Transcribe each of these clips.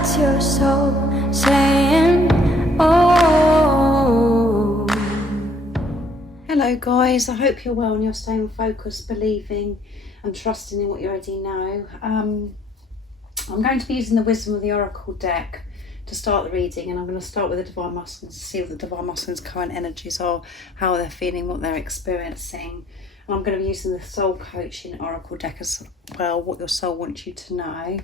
That's your soul saying, oh. Hello guys, I hope you're well and you're staying focused, believing and trusting in what you already know. I'm going to be using the Wisdom of the Oracle deck to start the reading, and I'm going to start with the Divine Masculines to see what the Divine Masculines' current energies are, how they're feeling, what they're experiencing. And I'm going to be using the Soul Coaching Oracle deck as well, what your soul wants you to know.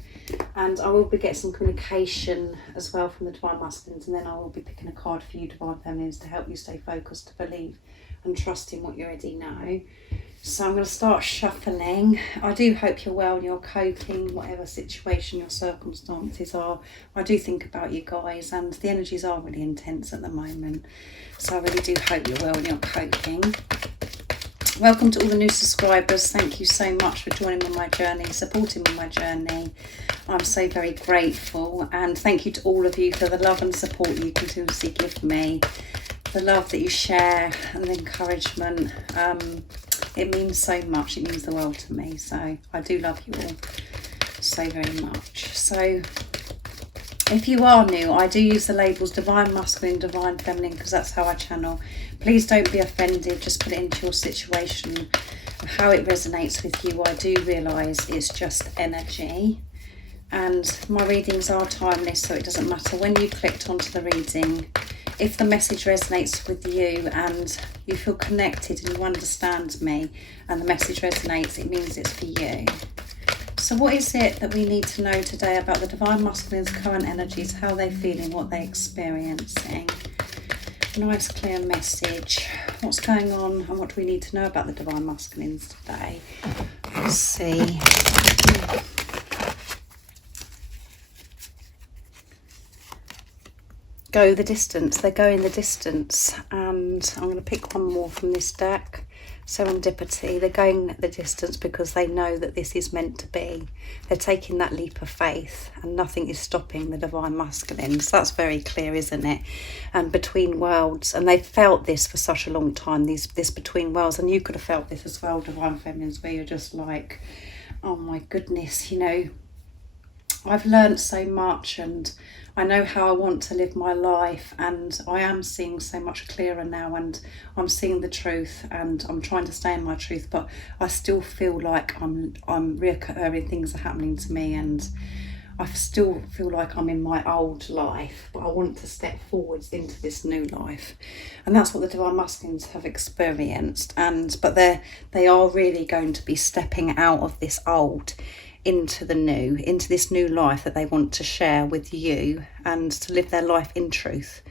And I will be getting some communication as well from the Divine Masculines, and then I will be picking a card for you Divine Feminines to help you stay focused, to believe and trust in what you already know. So I'm going to start shuffling. I do hope you're well and you're coping, whatever situation your circumstances are. I do think about you guys, and the energies are really intense at the moment. So I really do hope you're well and you're coping. Welcome to all the new subscribers. Thank you so much for joining me on my journey, supporting me on my journey. I'm so very grateful, and thank you to all of you for the love and support you continuously give me, the love that you share and the encouragement. It means so much. It means the world to me. So I do love you all so very much. So if you are new, I do use the labels Divine Masculine, Divine Feminine, because that's how I channel. Please don't be offended. Just put it into your situation, how it resonates with you. I do realise it's just energy. And my readings are timeless, so it doesn't matter when you clicked onto the reading. If the message resonates with you and you feel connected and you understand me and the message resonates, it means it's for you. So what is it that we need to know today about the Divine Masculine's current energies, how they're feeling, what they're experiencing? Nice clear message. What's going on and what do we need to know about the Divine Masculines today? Let's see. Go the distance. They're going the distance, and I'm going to pick one more from this deck. Serendipity. They're going the distance because they know that this is meant to be. They're taking that leap of faith, and nothing is stopping the Divine Masculines. That's very clear, isn't it? And between worlds, and they've felt this for such a long time, this between worlds, and you could have felt this as well, Divine Feminines, where you're just like, oh my goodness, you know, I've learned so much and I know how I want to live my life, and I am seeing so much clearer now, and I'm seeing the truth, and I'm trying to stay in my truth, but I still feel like I'm reoccurring things are happening to me, and I still feel like I'm in my old life, but I want to step forwards into this new life. And that's what the Divine Masculines have experienced, but they are really going to be stepping out of this old into the new, into this new life that they want to share with you, and to live their life in truth,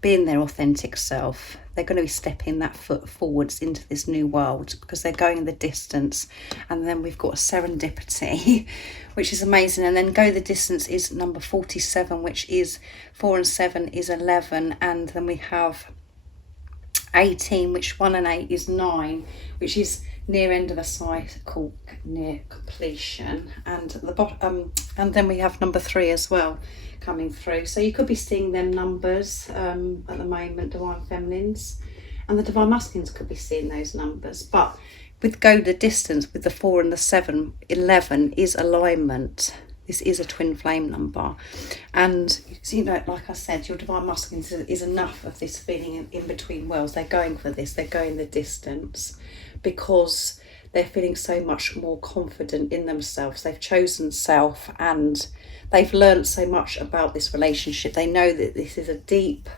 being their authentic self. They're going to be stepping that foot forwards into this new world because they're going the distance. And then we've got serendipity, which is amazing. And then go the distance is number 47, which is 4 and 7 is 11. And then we have 18, which 1 and 8 is 9, which is near end of a cycle, near completion. And at the bottom, and then we have number 3 as well coming through. So you could be seeing them numbers at the moment, Divine Feminines, and the Divine Masculines could be seeing those numbers. But with go the distance, with the 4 and the 7, 11 is alignment. This is a twin flame number, and you know, like I said, your Divine Masculines is enough of this feeling in between worlds. They're going for this. They're going the distance because they're feeling so much more confident in themselves. They've chosen self, and they've learned so much about this relationship. They know that this is a deep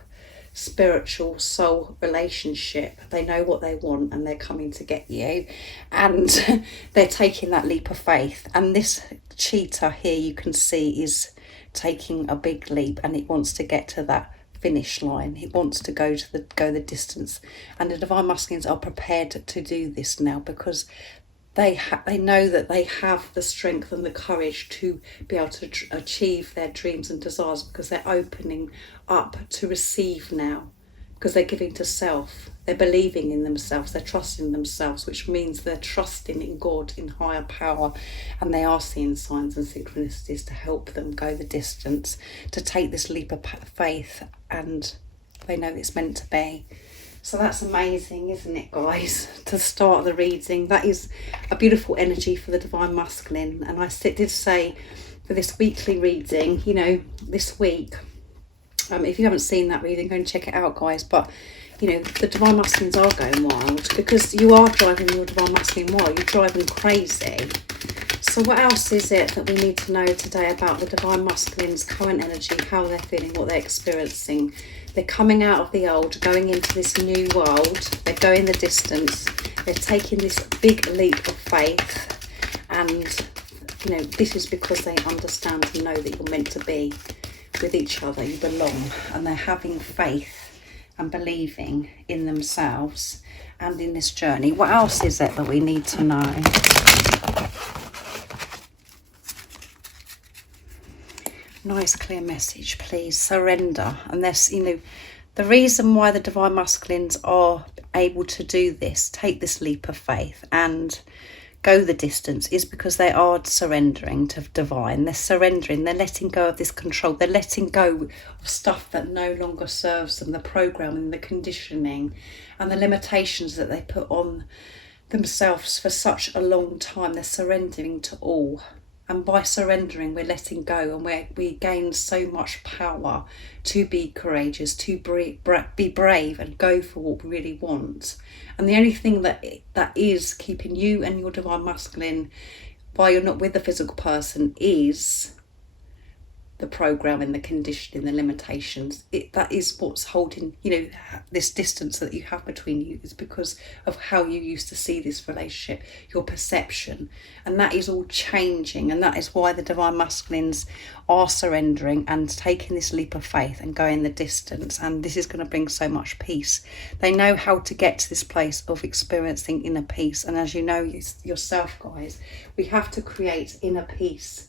spiritual soul relationship. They know what they want, and they're coming to get you, and they're taking that leap of faith. And this cheetah here, you can see, is taking a big leap, and it wants to get to that finish line. It wants to go the distance, and the Divine Masculines are prepared to do this now because they know that they have the strength and the courage to be able to achieve their dreams and desires, because they're opening up to receive now, because they're giving to self. They're believing in themselves, they're trusting themselves, which means they're trusting in God, in higher power, and they are seeing signs and synchronicities to help them go the distance, to take this leap of faith, and they know it's meant to be. So that's amazing, isn't it, guys, to start the reading. That is a beautiful energy for the Divine Masculine. And I did say for this weekly reading, you know, this week, if you haven't seen that reading, go and check it out, guys. But you know, the divine masculines are going wild, because you are driving your divine masculine wild. You're driving crazy. So what else is it that we need to know today about the divine masculine's current energy, how they're feeling, what they're experiencing? They're coming out of the old, going into this new world. They're going the distance. They're taking this big leap of faith. And, you know, this is because they understand and know that you're meant to be with each other. You belong. And they're having faith and believing in themselves and in this journey. What else is it that we need to know? Nice clear message, please. Surrender. And that's, you know, the reason why the divine masculines are able to do this, take this leap of faith and go the distance, is because they are surrendering to divine. They're surrendering. They're letting go of this control. They're letting go of stuff that no longer serves them, the programming, the conditioning and the limitations that they put on themselves for such a long time. They're surrendering to all. And by surrendering, we're letting go, and we gain so much power to be courageous, to be brave and go for what we really want. And the only thing that is keeping you and your divine masculine, while you're not with the physical person, is the programming, the conditioning, the limitations. That is what's holding, you know, this distance that you have between you, is because of how you used to see this relationship, your perception. And that is all changing, and that is why the divine masculines are surrendering and taking this leap of faith and going the distance. And this is going to bring so much peace. They know how to get to this place of experiencing inner peace. And as you know yourself, guys, we have to create inner peace,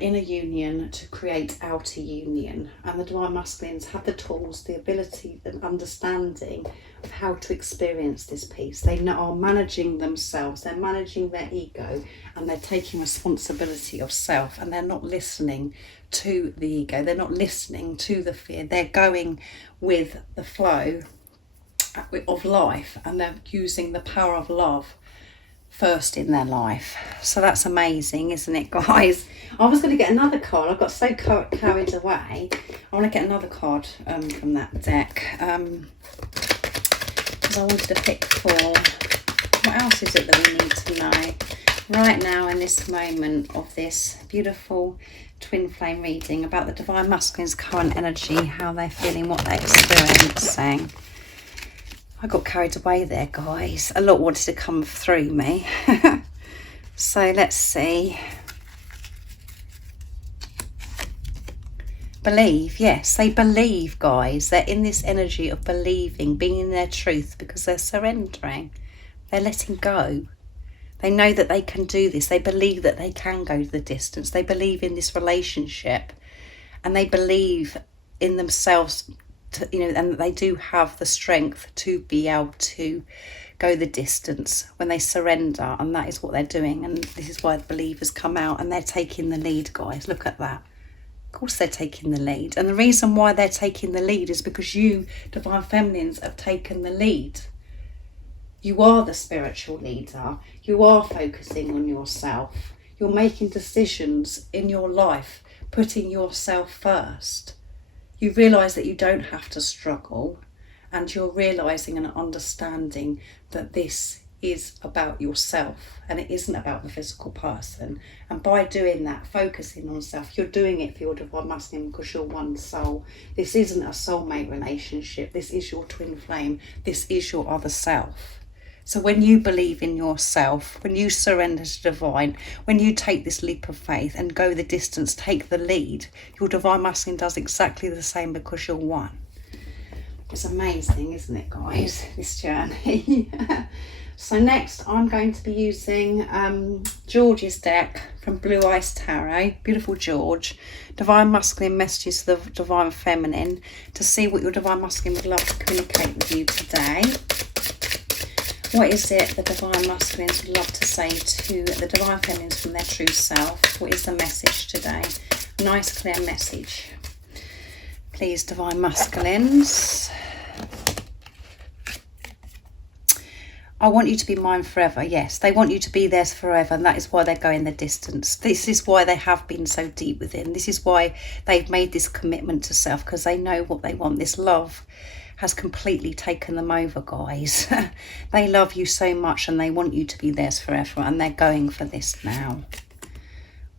inner union to create outer union. And the divine masculines have the tools, the ability and understanding of how to experience this peace. They are managing themselves, they're managing their ego, and they're taking responsibility of self, and they're not listening to the ego, they're not listening to the fear. They're going with the flow of life, and they're using the power of love first in their life. So that's amazing, isn't it, guys? I was going to get another card. I got so carried away. I want to get another card from that deck, because I wanted to pick for what else is it that we need to know right now in this moment of this beautiful twin flame reading about the divine masculine's current energy, how they're feeling, what they're experiencing. I got carried away there, guys. A lot wanted to come through me. So let's see. Believe, yes, they believe, guys. They're in this energy of believing, being in their truth, because they're surrendering. They're letting go. They know that they can do this. They believe that they can go the distance. They believe in this relationship, and they believe in themselves, you know, and they do have the strength to be able to go the distance when they surrender. And that is what they're doing. And this is why the believers come out, and they're taking the lead, guys. Look at that. Of course they're taking the lead. And the reason why they're taking the lead is because you, divine feminines, have taken the lead. You are the spiritual leader. You are focusing on yourself. You're making decisions in your life, putting yourself first. You realise that you don't have to struggle, and you're realising and understanding that this is about yourself and it isn't about the physical person. And by doing that, focusing on self, you're doing it for your divine masculine, because you're one soul. This isn't a soulmate relationship. This is your twin flame. This is your other self. So when you believe in yourself, when you surrender to divine, when you take this leap of faith and go the distance, take the lead, your divine masculine does exactly the same, because you're one. It's amazing, isn't it, guys, this journey? So next I'm going to be using George's deck from Blue Ice Tarot. Beautiful George. Divine masculine messages to the divine feminine, to see what your divine masculine would love to communicate with you today. What is it the divine masculines would love to say to the divine feminines from their true self? What is the message today? Nice clear message, please, divine masculines. I want you to be mine forever. Yes, they want you to be theirs forever, and that is why they're going the distance. This is why they have been so deep within. This is why they've made this commitment to self, because they know what they want. This love has completely taken them over, guys. They love you so much and they want you to be theirs forever, and they're going for this now.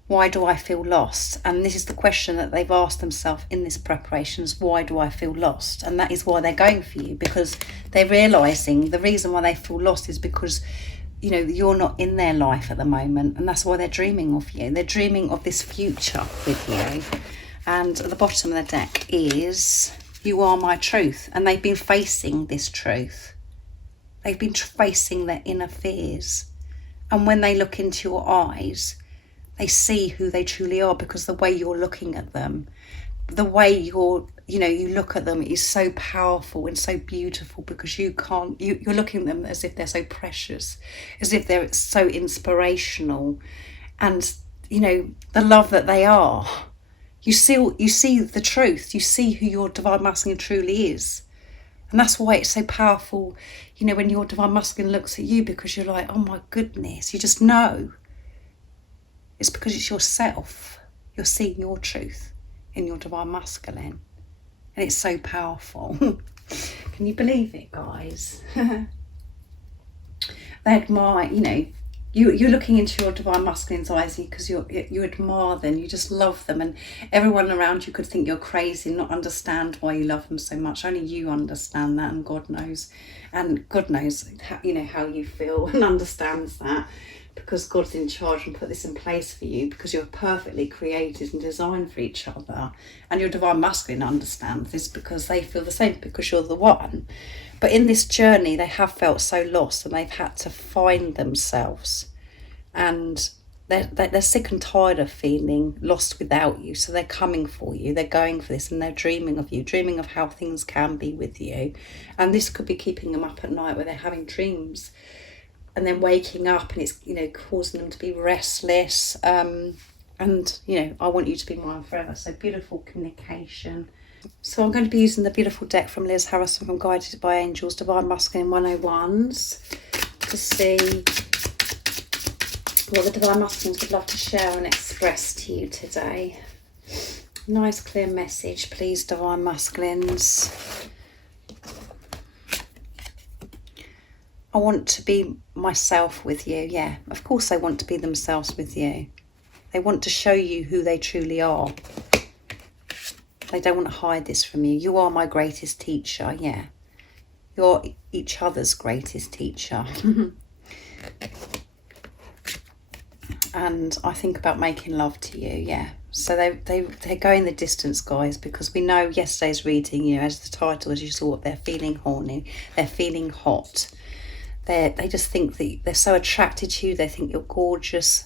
Why do I feel lost? And this is the question that they've asked themselves in this preparation, is why do I feel lost? And that is why they're going for you, because they're realising the reason why they feel lost is because, you know, you're not in their life at the moment, and that's why they're dreaming of you. They're dreaming of this future with you. And at the bottom of the deck is, you are my truth. And they've been facing this truth. They've been facing their inner fears. And when they look into your eyes, they see who they truly are, because the way you're looking at them, the way you look at them is so powerful and so beautiful, because you're looking at them as if they're so precious, as if they're so inspirational, and, you know, the love that they are. You see the truth. You see who your divine masculine truly is. And that's why it's so powerful, you know, when your divine masculine looks at you, because you're like, oh my goodness, you just know. It's because it's yourself. You're seeing your truth in your divine masculine. And it's so powerful. Can you believe it, guys? They admire, you know, you're looking into your divine masculine's eyes because you admire them, you just love them, and everyone around you could think you're crazy and not understand why you love them so much. Only you understand that, and God knows how, you know, how you feel and understands that, because God's in charge and put this in place for you, because you're perfectly created and designed for each other. And your divine masculine understands this because they feel the same, because you're the one. But in this journey, they have felt so lost, and they've had to find themselves. And they're sick and tired of feeling lost without you. So they're coming for you. They're going for this, and they're dreaming of you, dreaming of how things can be with you. And this could be keeping them up at night, where they're having dreams and then waking up, and it's, you know, causing them to be restless. And, you know, I want you to be mine forever. So beautiful communication. So I'm going to be using the beautiful deck from Liz Harrison from Guided by Angels, Divine Masculine 101s, to see what the Divine Masculines would love to share and express to you today. Nice clear message, please, Divine Masculines. I want to be myself with you. Yeah, of course they want to be themselves with you. They want to show you who they truly are. They don't want to hide this from you. You are my greatest teacher, yeah. You're each other's greatest teacher. And I think about making love to you, yeah. So they're going the distance, guys, because we know yesterday's reading, you know, as the title, as you saw, they're feeling horny, they're feeling hot. They just think that they're so attracted to you, they think you're gorgeous,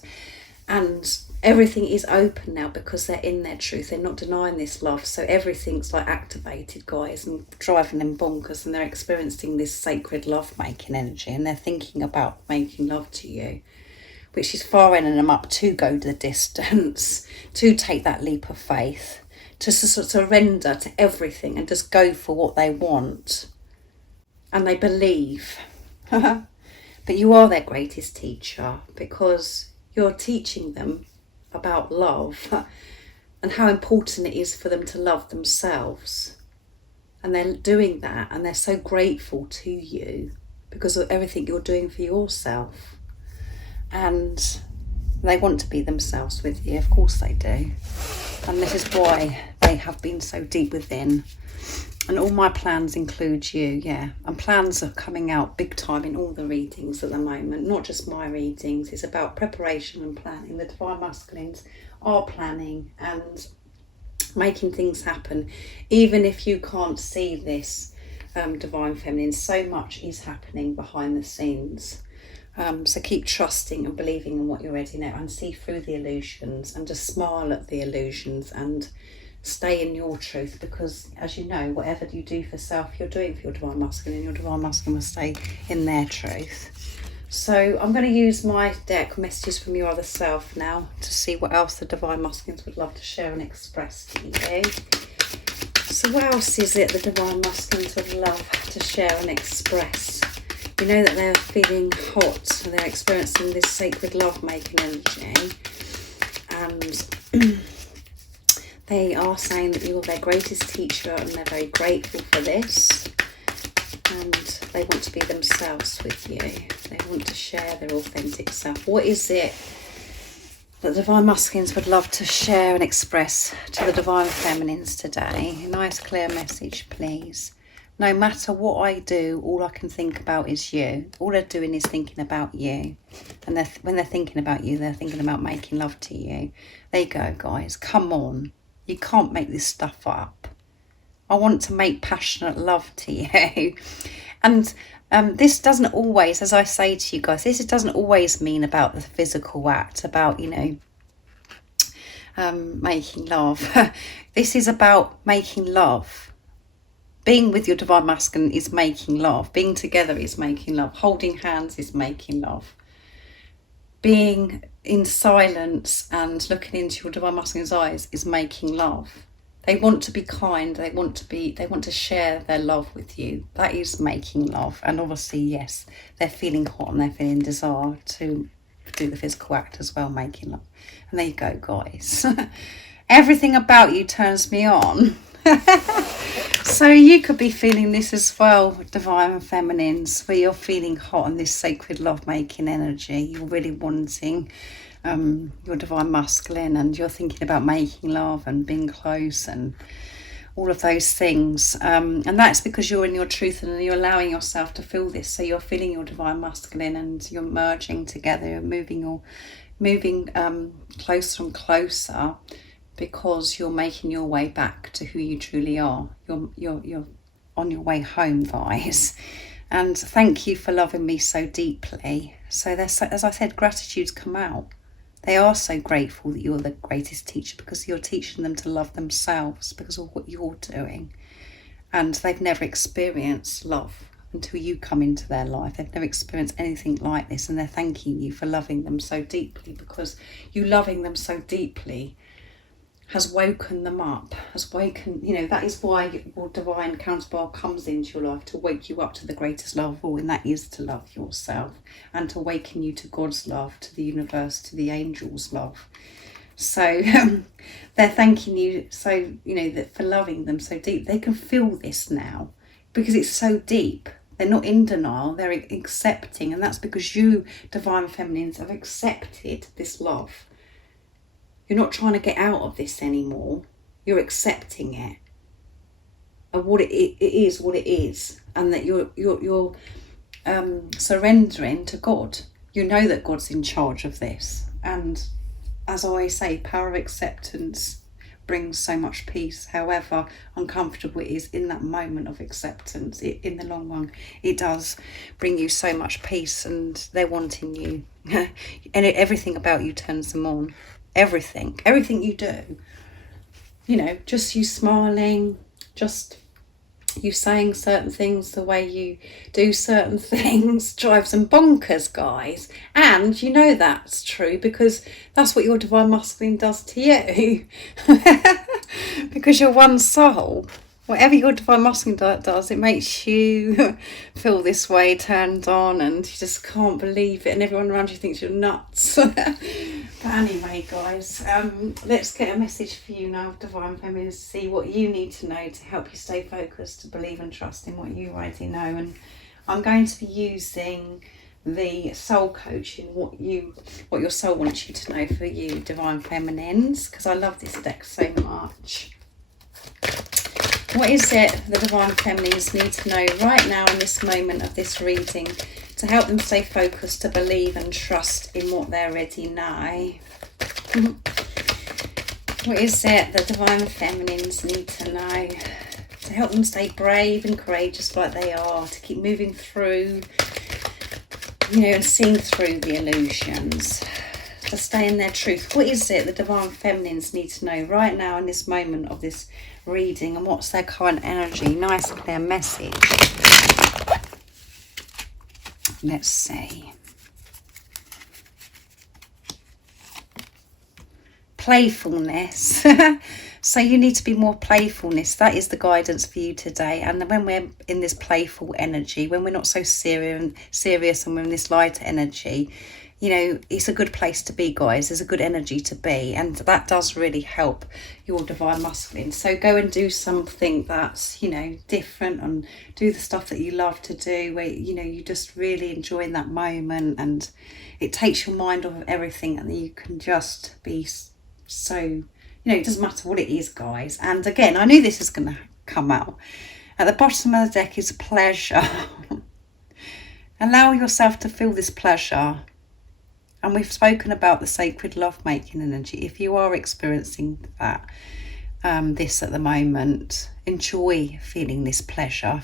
and everything is open now because they're in their truth. They're not denying this love, so everything's like activated, guys, and driving them bonkers, and they're experiencing this sacred love-making energy, and they're thinking about making love to you, which is firing them up to go the distance, to take that leap of faith, to surrender to everything and just go for what they want. And they believe. But you are their greatest teacher, because you're teaching them about love and how important it is for them to love themselves. And they're doing that, and they're so grateful to you because of everything you're doing for yourself. And they want to be themselves with you, of course they do. And this is why they have been so deep within. And all my plans include you, yeah. And plans are coming out big time in all the readings at the moment, not just my readings. It's about preparation and planning. The Divine Masculines are planning and making things happen. Even if you can't see this, Divine Feminine, so much is happening behind the scenes. So keep trusting and believing in what you already know, and see through the illusions, and just smile at the illusions, and stay in your truth, because as you know, whatever you do for self, you're doing for your Divine Masculine, and your Divine Masculine will stay in their truth. So I'm going to use my deck, Messages from Your Other Self, now to see what else the Divine Masculines would love to share and express to you. So what else is it the Divine Masculines would love to share and express You know that they're feeling hot, they're experiencing this sacred love-making energy, and they are saying that you're their greatest teacher and they're very grateful for this, and they want to be themselves with you. They want to share their authentic self. What is it that the Divine Masculines would love to share and express to the Divine Feminines today? A nice clear message, please. No matter what I do, all I can think about is you. All they're doing is thinking about you. And when they're thinking about you, they're thinking about making love to you. There you go, guys. Come on. You can't make this stuff up. I want to make passionate love to you. And this doesn't always, as I say to you guys, this doesn't always mean about the physical act, about, making love. This is about making love. Being with your Divine Masculine is making love. Being together is making love. Holding hands is making love. Being in silence and looking into your Divine Masculine's eyes is making love. They want to be kind. They want to share their love with you. That is making love. And obviously, yes, they're feeling hot and they're feeling desire to do the physical act as well, making love. And there you go, guys. Everything about you turns me on. So you could be feeling this as well, Divine Feminines, where you're feeling hot on this sacred love-making energy. You're really wanting your Divine Masculine, and you're thinking about making love and being close and all of those things. And that's because you're in your truth and you're allowing yourself to feel this. So you're feeling your Divine Masculine and you're merging together, you're moving closer and closer, because you're making your way back to who you truly are. You're on your way home, guys. And thank you for loving me so deeply. So there's, as I said, gratitude's come out. They are so grateful that you're the greatest teacher, because you're teaching them to love themselves because of what you're doing. And they've never experienced love until you come into their life. They've never experienced anything like this, and they're thanking you for loving them so deeply, because you loving them so deeply has woken them up, that is why your divine counterpart comes into your life, to wake you up to the greatest love of all, and that is to love yourself, and to awaken you to God's love, to the universe, to the angels' love. So they're thanking you that for loving them so deep. They can feel this now because it's so deep. They're not in denial, they're accepting, and that's because you, Divine Feminines, have accepted this love. You're not trying to get out of this anymore. You're accepting it, and what it is, what it is, and that you're surrendering to God. You know that God's in charge of this, and as I always say, power of acceptance brings so much peace. However uncomfortable it is in that moment of acceptance, in the long run, it does bring you so much peace, and they're wanting you, and everything about you turns them on. Everything you do, just you smiling, just you saying certain things, the way you do certain things drives them bonkers, guys. And you know that's true because that's what your Divine Masculine does to you. Because you're one soul. Whatever your Divine Masculine does, it makes you feel this way, turned on, and you just can't believe it, and everyone around you thinks you're nuts. But anyway, guys, let's get a message for you now, Divine Feminines, to see what you need to know to help you stay focused, to believe and trust in what you already know. And I'm going to be using the soul coaching, what your soul wants you to know for you, Divine Feminines, because I love this deck so much. What is it the Divine Feminines need to know right now in this moment of this reading to help them stay focused, to believe and trust in what they already know? What is it the Divine Feminines need to know to help them stay brave and courageous like they are, to keep moving through, and seeing through the illusions, to stay in their truth? What is it the Divine Feminines need to know right now in this moment of this reading, and what's their current energy? Nice clear message. Let's see. playfulness. So you need to be more playfulness. That is the guidance for you today. And when we're in this playful energy, when we're not so serious and we're in this light energy, you know, it's a good place to be, guys. There's a good energy to be, and that does really help your divine masculine. So go and do something that's, you know, different, and do the stuff that you love to do, where, you know, you just really enjoying that moment, and it takes your mind off of everything, and you can just be so, you know, it doesn't matter what it is, guys. And again, I knew this was going to come out. At the bottom of the deck is pleasure. Allow yourself to feel this pleasure. And we've spoken about the sacred lovemaking energy. If you are experiencing that, this at the moment, enjoy feeling this pleasure.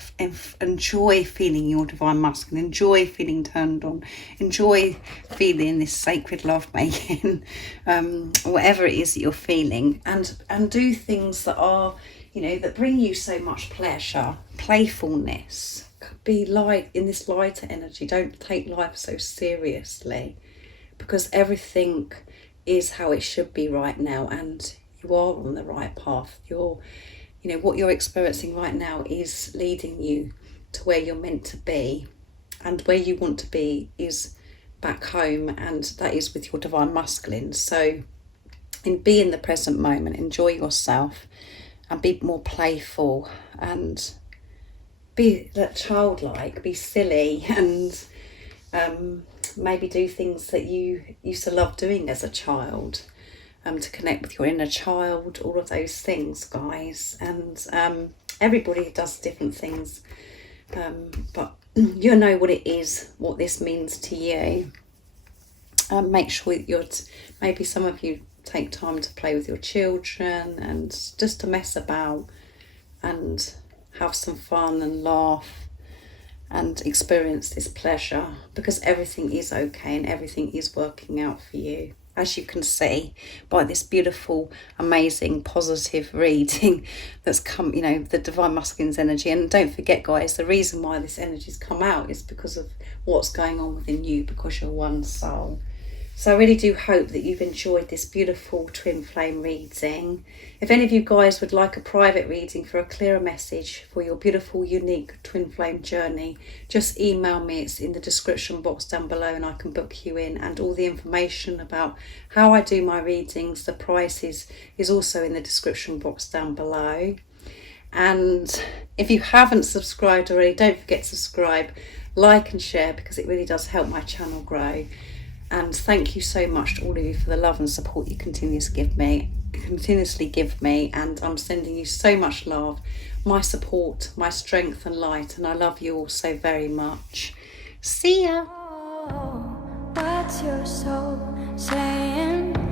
Enjoy feeling your divine masculine. Enjoy feeling turned on. Enjoy feeling this sacred lovemaking, whatever it is that you're feeling. And do things that are, you know, that bring you so much pleasure, playfulness. Be light in this lighter energy. Don't take life so seriously, because everything is how it should be right now, and you are on the right path. You know, what you're experiencing right now is leading you to where you're meant to be, and where you want to be is back home, and that is with your divine masculine. So be in the present moment, enjoy yourself, and be more playful, and be that childlike, be silly, and maybe do things that you used to love doing as a child, to connect with your inner child, all of those things, guys. And everybody does different things, but you know what it is, what this means to you. Make sure that maybe some of you take time to play with your children, and just to mess about and have some fun and laugh and experience this pleasure, because everything is okay and everything is working out for you, as you can see by this beautiful, amazing, positive reading that's come, you know, the divine masculine's energy. And don't forget, guys, the reason why this energy's come out is because of what's going on within you, because you're one soul. So I really do hope that you've enjoyed this beautiful twin flame reading. If any of you guys would like a private reading for a clearer message for your beautiful, unique twin flame journey, just email me. It's in the description box down below, and I can book you in. And all the information about how I do my readings, the prices, is also in the description box down below. And if you haven't subscribed already, don't forget to subscribe, like and share, because it really does help my channel grow. And thank you so much to all of you for the love and support you continuously give me, and I'm sending you so much love, my support, my strength and light, and I love you all so very much. See ya. Oh, what's your soul saying?